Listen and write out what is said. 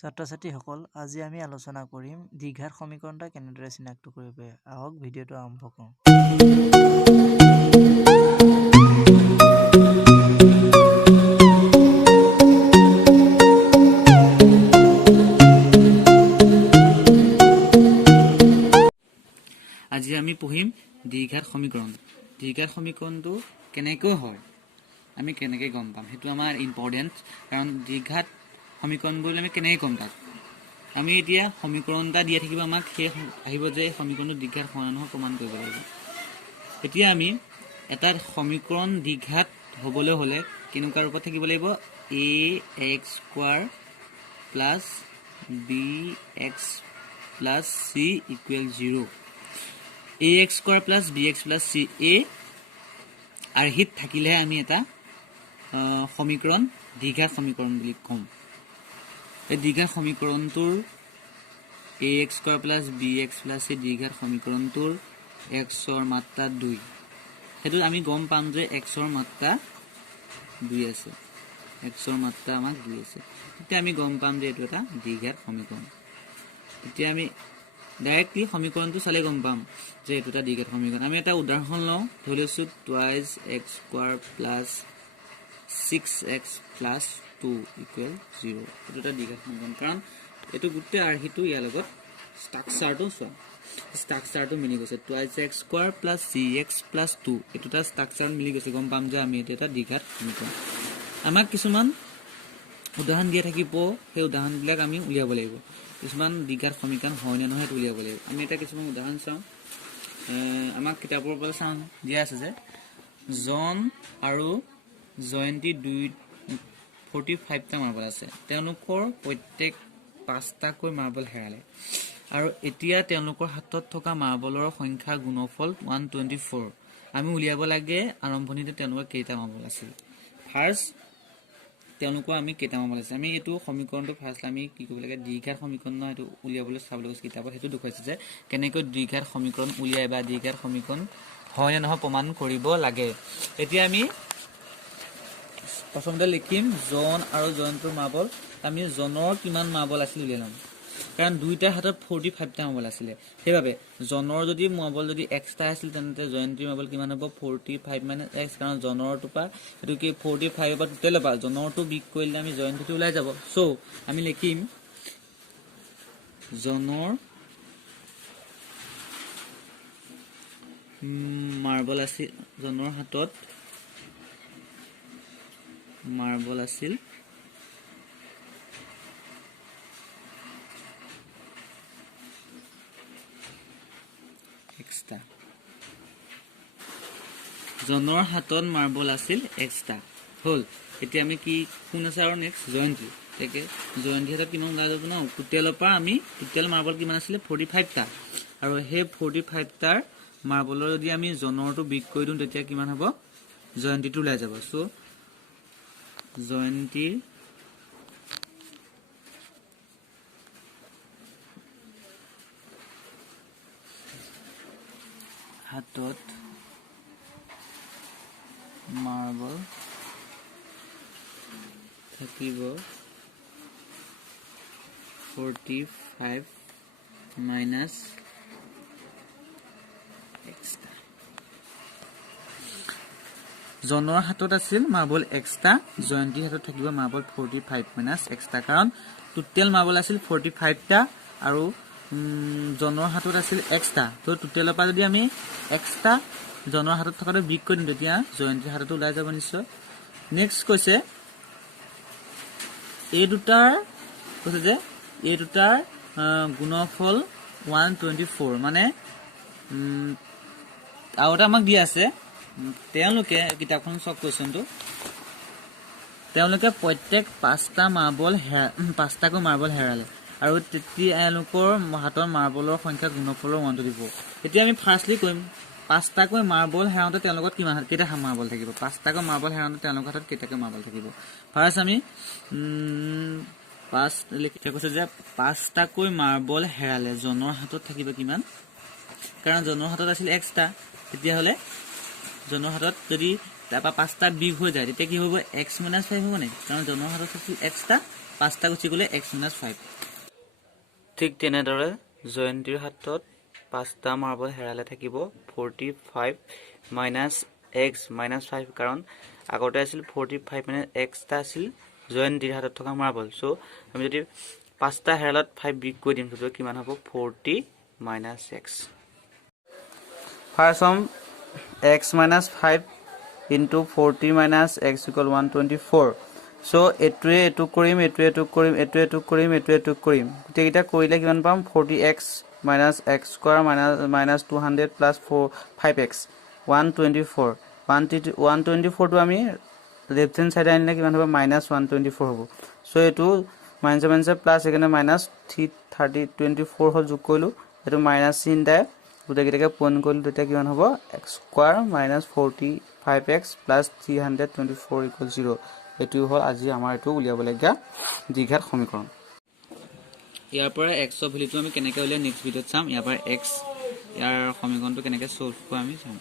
ছাত্ৰ-ছাত্ৰীসকল, আজি আমি আলোচনা কৰিম দ্বিঘাত সমীকৰণটা কেনেদৰে চিনাক্ত কৰিব পাৰি। আহক ভিডিঅ'টো আৰম্ভ কৰোঁ। আজি আমি পঢ়িম দ্বিঘাত সমীকৰণ। দ্বিঘাত সমীকৰণটো কেনেকৈ হয়, আমি কেনেকৈ গম পাম, সেইটো আমাৰ ইম্পৰ্টেণ্ট। কাৰণ দ্বিঘাত সমীকৰণবোৰ আমি কেনেকৈ গম পাম, আমি এতিয়া সমীকৰণ এটা দিয়া থাকিব, আমাক সেই আহিব যে সমীকৰণটো দ্বিঘাত হয় নে নহয় প্ৰমাণ কৰিব লাগিব। এতিয়া আমি এটা সমীকৰণ দ্বিঘাত হ'বলৈ হ'লে কেনেকুৱা ৰূপত থাকিব লাগিব, ax² plus bx plus c equal 0। ax² plus bx plus c a আৰ্হিত থাকিলেহে আমি এটা সমীকৰণ দ্বিঘাত সমীকৰণ বুলি ক'ম। এই দ্বিঘাত সমীকৰণটোৰ ax² plus bx plus c দ্বিঘাত সমীকৰণটোৰ xৰ মাত্ৰা 2, সেইটো আমি গম পাম যে xৰ মাত্ৰা 2 আছে, xৰ মাত্ৰা আমাক 2 আছে। তেতিয়া আমি গম পাম যে এইটো এটা দ্বিঘাত সমীকৰণ। এতিয়া আমি ডাইৰেক্টলি সমীকৰণটো চালে গম পাম যে এইটো এটা দ্বিঘাত সমীকৰণ। আমি এটা উদাহৰণ লওঁ, ধৰি লৈছোঁ 2x² plus 6x plus 2 equal 0। এইটো এটা দ্বিঘাত সমীকৰণ, কাৰণ এইটো গোটেই আৰ্হিটো ইয়াৰ লগত ষ্ট্ৰাকচাৰটো চোৱা, ষ্ট্ৰাকচাৰটো মিলি গৈছে। 2x² প্লাছ 3x প্লাছ 2 এইটো এটা ষ্ট্ৰাকচাৰ মিলি গৈছে, গম পাম যে আমি এইটো এটা দ্বিঘাত সমীকৰণ। আমাক কিছুমান উদাহৰণ দিয়া থাকিব, সেই উদাহৰণবিলাক আমি উলিয়াব লাগিব। কিছুমান দ্বিঘাত সমীকৰণ হয় নে নহয় সেইটো উলিয়াব লাগিব। আমি এটা কিছুমান উদাহৰণ চাওঁ, আমাক কিতাপৰ পৰা চাওঁ, দিয়া আছে যে জন আৰু জয়ন্তী 45টা মাৰ্বল আছে, তেওঁলোকৰ প্ৰত্যেক 5টাকৈ মাৰ্বল হেৰালে, আৰু এতিয়া তেওঁলোকৰ হাতত থকা মাৰ্বলৰ সংখ্যা গুণফল 124। আমি উলিয়াব লাগে আৰম্ভণিতে তেওঁলোকৰ কেইটা মাৰ্বল আছিল। ফাৰ্ষ্ট তেওঁলোকৰ আমি কেইটা মাৰ্বল আছে, আমি এইটো সমীকৰণটো ফাৰ্ষ্ট আমি কি কৰিব লাগে, দ্বিঘাত সমীকৰণ এইটো উলিয়াবলৈ চাবলৈ গৈছে কিতাপত, সেইটো দেখুৱাইছে যে কেনেকৈ দ্বিঘাত সমীকৰণ উলিয়াই বা দ্বিঘাত সমীকৰণ হয় নে নহয় প্ৰমাণ কৰিব লাগে। এতিয়া আমি প্ৰথমতে লিখিম জন আৰু জয়ন্তীৰ মাৰ্বল। আমি জনৰ কিমান মাৰ্বল আছিল উলিয়াই ল'ম, কাৰণ দুইটাৰ হাতত 45টা মাৰ্বল আছিলে। সেইবাবে জনৰ যদি মাৰ্বল যদি এক্সট্ৰা আছিল, তেন্তে জয়ন্তীৰ মাৰ্বল কিমান হ'ব, 45 মাইনাছ x, কাৰণ জনৰটো পৰা এইটো কি 45 পৰা টোটেলৰ পৰা জনৰটো বিগ কৰিলে আমি জয়ন্তীটো ওলাই যাব। চ' আমি লিখিম জনৰ মাৰ্বল আছিল, জনৰ হাতত মাৰ্বল আছিল এক্সট্ৰা, জনৰ হাতত মাৰ্বল আছিল এক্সট্ৰা হ'ল। এতিয়া আমি কি কোন আছে আৰু নেক্সট জয়ন্তী, তাকে জয়ন্তী হাতত কিমান ওলাই যাব ন, টোটেলৰ পৰা আমি টোটেল মাৰ্বল কিমান আছিলে 45টা, আৰু সেই 45টাৰ মাৰ্বলৰ যদি আমি জনৰটো বিগ কৰি দিওঁ তেতিয়া কিমান হ'ব, জয়ন্তীটো ওলাই যাব। চ' জয়ন্তীৰ হাতত মাৰ্বল থাকিব 45 মাইনাছ এক্সট্ৰা। জনৰ হাতত আছিল মাৰ্বল এক্সট্ৰা, জয়ন্তীৰ হাতত থাকিব মাৰ্বল 45 মাইনাছ এক্সট্ৰা, কাৰণ টোটেল মাৰ্বল আছিল 45টা আৰু জনৰ হাতত আছিল এক্সট্ৰা। তো টোটেলৰ পৰা যদি আমি এক্সট্ৰা জনৰ হাতত থকাটো বিগ কৰি দিম তেতিয়া জয়ন্তীৰ হাততো ওলাই যাব নিশ্চয়। নেক্সট কৈছে এই দুটাৰ গুণফল 124, মানে আৰু এটা আমাক দিয়া আছে, তেওঁলোকে কিতাপখন চব কুৱেশ্যনটো, তেওঁলোকে প্ৰত্যেক 5টাকৈ মাৰ্বল হেৰালে, আৰু তেতিয়া এওঁলোকৰ হাতৰ মাৰ্বলৰ সংখ্যা গুণফলৰ 1 দিব। এতিয়া আমি ফাৰ্ষ্টলি কৰিম 5টাকৈ মাৰ্বল হেৰাওঁতে তেওঁলোকৰ কেইটা মাৰ্বল থাকিব, 5টাকৈ মাৰ্বল হেৰাওঁতে তেওঁলোকৰ হাতত কেইটাকৈ মাৰ্বল থাকিব। ফাৰ্ষ্ট আমি 5 লিখি কৈছে যে 5টাকৈ মাৰ্বল হেৰালে, জনৰ হাতত থাকিব কিমান, কাৰণ জনৰ হাতত আছিল এক্সট্ৰা, তেতিয়াহ'লে জনৰ হাতত যদি তাৰপৰা 5টা বিগ হৈ যায় তেতিয়া কি হ'ব, x - 5 হ'ব নে, কাৰণ জনৰ হাতত আছিল এক্সট্ৰা 5টা গুচি গ'লে x - 5 ঠিক তেনেদৰে জয়ন্তীৰ হাতত 5টা মাৰ্বল হেৰালে থাকিব 45 - x - 5 কাৰণ আগতে আছিল 45 - x টা আছিল জয়ন্তীৰ হাতত থকা মাৰ্বল সো আমি যদি 5টা হেৰালত 5 বিগ কৰি দিম তেতিয়া কিমান হ'ব 40 - x ফাৰ্ষ্ট সম x - 5 into 40 - x equal 124 so এটু কৰিম গোটেইকেইটা কৰিলে কিমান পাম 40x - x square minus 200 plus 5x 124 124 টো আমি লেফট হ্যান্ড সাইডে আনিলে কিমান হ'ব -124 হ'ব সো এটু মাইনাস প্লাস এখানে -324 হল যোগ কৰিলো এটু মাইনাস চিন দে গোটেইকেইটাকে পূৰণ কৰিলো তেতিয়া কিমান হ'ব x square minus 45x plus 324 equals 0 এটু হল আজি আমাৰ এটু উলিয়াবলগীয়া দ্বিঘাত সমীকৰণ ইয়াৰ পৰা x ৰ ভ্যালুটো আমি কেনেকৈ উলিয়াম নেক্সট ভিডিঅত চাম ইয়াৰ পৰা x ইয়াৰ সমীকৰণটো কেনেকৈ সলভ কৰা আমি চাম